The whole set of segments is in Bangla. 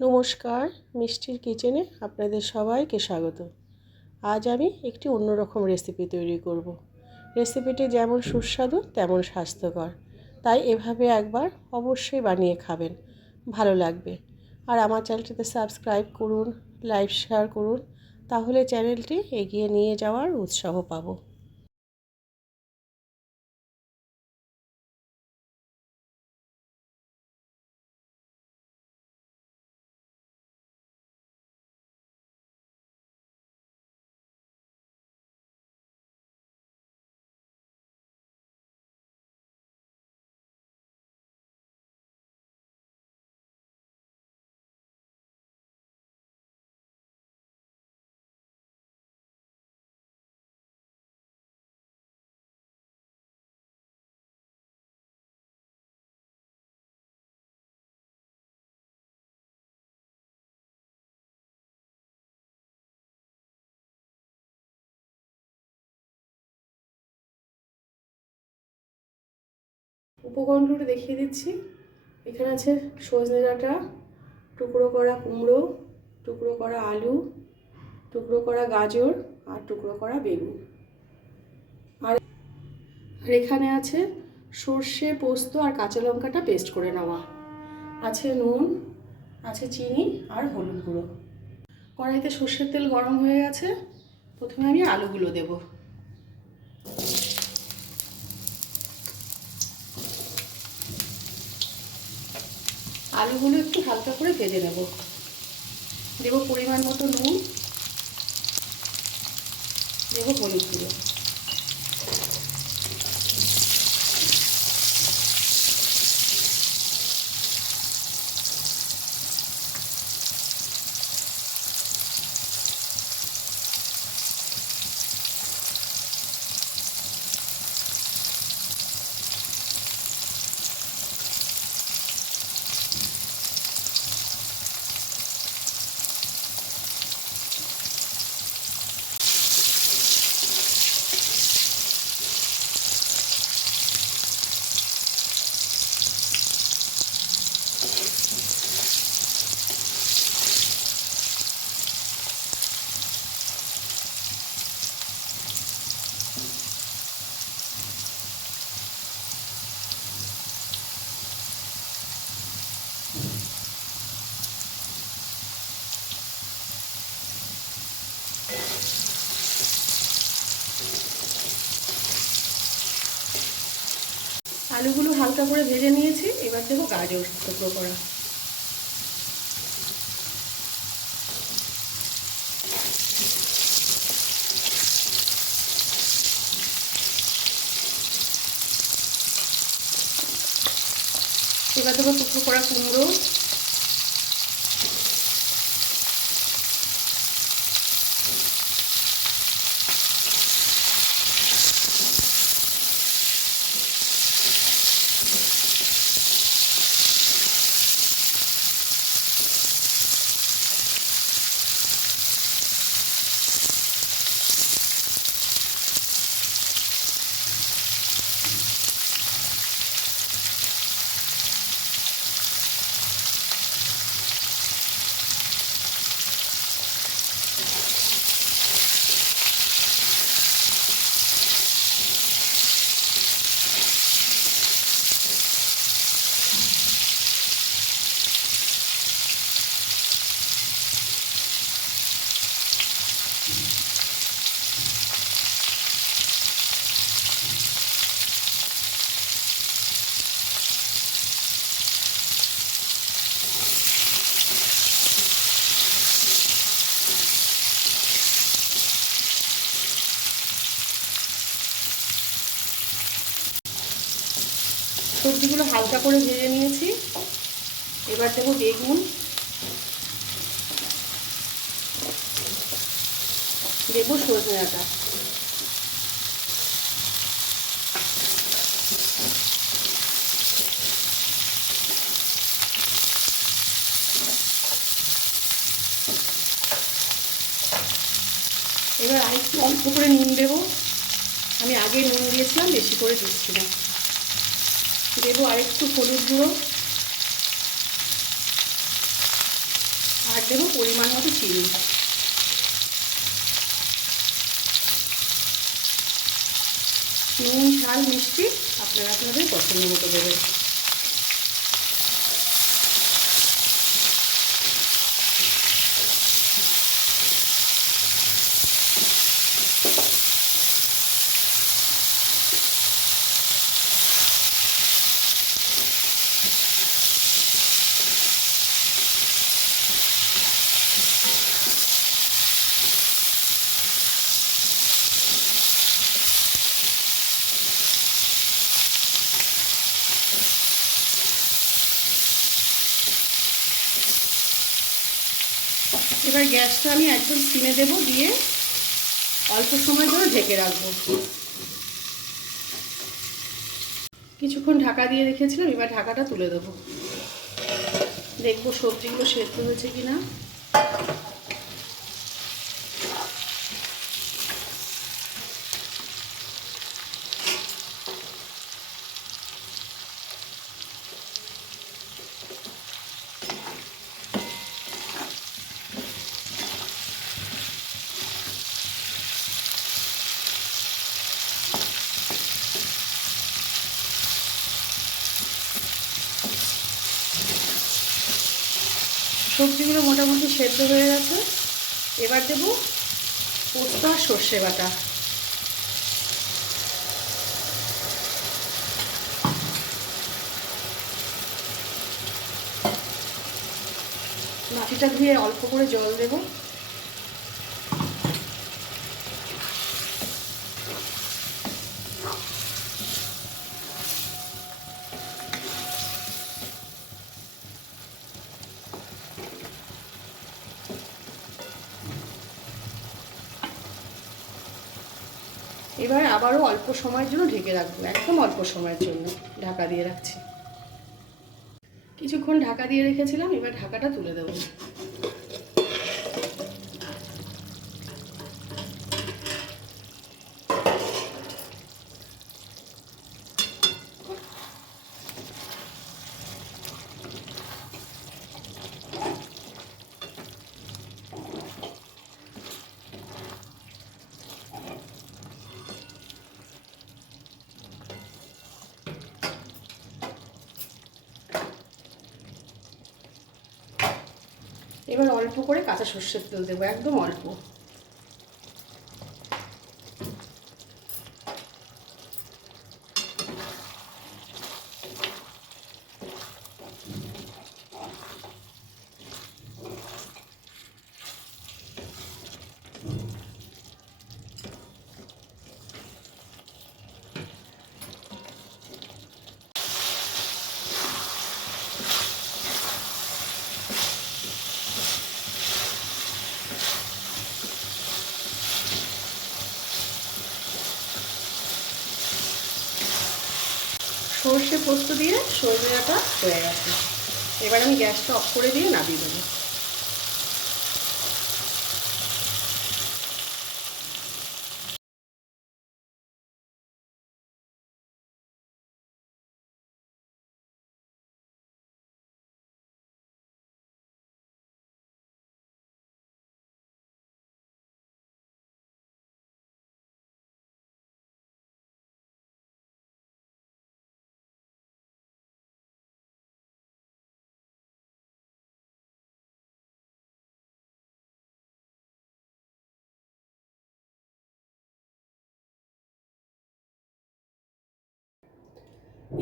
নমস্কার, মিষ্টির কিচেনে আপনাদের সবাইকে স্বাগত। আজ আমি একটি অন্যরকম রেসিপি তৈরি করব। রেসিপিটি যেমন সুস্বাদু তেমন স্বাস্থ্যকর, তাই এভাবে একবার অবশ্যই বানিয়ে খাবেন, ভালো লাগবে। আর আমার চ্যানেলটিতে সাবস্ক্রাইব করুন, লাইক শেয়ার করুন, তাহলে চ্যানেলটি এগিয়ে নিয়ে যাওয়ার উৎসাহ পাবো। উপকরণগুলো দেখিয়ে দিচ্ছি। এখানে আছে সজনে ডাঁটা, টুকরো করা কুমড়ো, টুকরো করা আলু, টুকরো করা গাজর আর টুকরো করা বেগুন। আর এখানে আছে সর্ষে, পোস্ত আর কাঁচা লঙ্কাটা পেস্ট করে নেওয়া। আছে নুন, আছে চিনি আর হলুদ গুঁড়ো। কড়াইতে সর্ষের তেল গরম হয়ে গেছে। প্রথমে আমি আলুগুলো দেব। আলুগুলো একটু হালকা করে ভেজে নেব। দেব পরিমাণ মতো নুন, দেব হলুদ গুঁড়ো। আলুগুলো হালকা করে ভেজে নিয়েছি। এবার দেবো গাজর টুকরো করা। এবার দেবো টুকরো করা কুমড়ো, সবজিগুলো হালকা করে ভেজে নিয়েছি। এবার দেবো বেগুন, দেবো সজনে ডাঁটা। এবার আরেকটু অল্প করে নুন দেবো। আমি আগে নুন দিয়েছিলাম, বেশি করে দিচ্ছি না। দেবো আরেকটু হলুদ গুঁড়ো, আর দেবো পরিমাণ মতো চিনি। নুন ঝাল মিষ্টি আপনারা আপনাদের পছন্দ মতো দেবেন। এবার গ্যাসটা আমি একদম সিমে দেবো, দিয়ে অল্প সময় ধরে ঢেকে রাখবো। কিছুক্ষণ ঢাকা দিয়ে রেখেছিলাম, এবার ঢাকাটা তুলে দেবো। দেখবো সবজিগুলো সেদ্ধ হয়েছে কিনা। সবজিগুলো মোটামুটি সেদ্ধ হয়ে গেছে। এবার দেবো পোস্ত আর সর্ষে বাটা। মাটিটা ধুয়ে অল্প করে জল দেবো। এবার আবারও অল্প সময়ের জন্য ঢেকে রাখবো, একদম অল্প সময়ের জন্য ঢাকা দিয়ে রাখছি। কিছুক্ষণ ঢাকা দিয়ে রেখেছিলাম, এবার ঢাকাটা তুলে দেবো। এবার অল্প করে কাঁচা সর্ষের তেল দেবো, একদম অল্প। সর্ষে পোস্ত দিয়ে সর্ষে বাটা হয়ে গেছে। এবার আমি গ্যাসটা অফ করে দিয়ে নামিয়ে দেবো।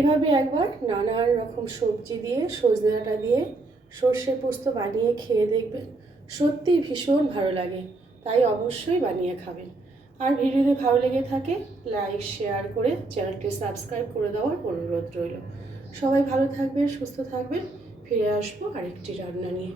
এভাবে একবার নানান রকম সবজি দিয়ে সজনে ডাঁটা দিয়ে সর্ষে পোস্ত বানিয়ে খেয়ে দেখবেন, সত্যিই ভীষণ ভালো লাগে। তাই অবশ্যই বানিয়ে খাবেন। আর ভিডিওতে ভালো লেগে থাকে লাইক শেয়ার করে চ্যানেলটি সাবস্ক্রাইব করে দেওয়ার অনুরোধ রইল। সবাই ভালো থাকবেন, সুস্থ থাকবেন। ফিরে আসবো আরেকটি রান্না নিয়ে।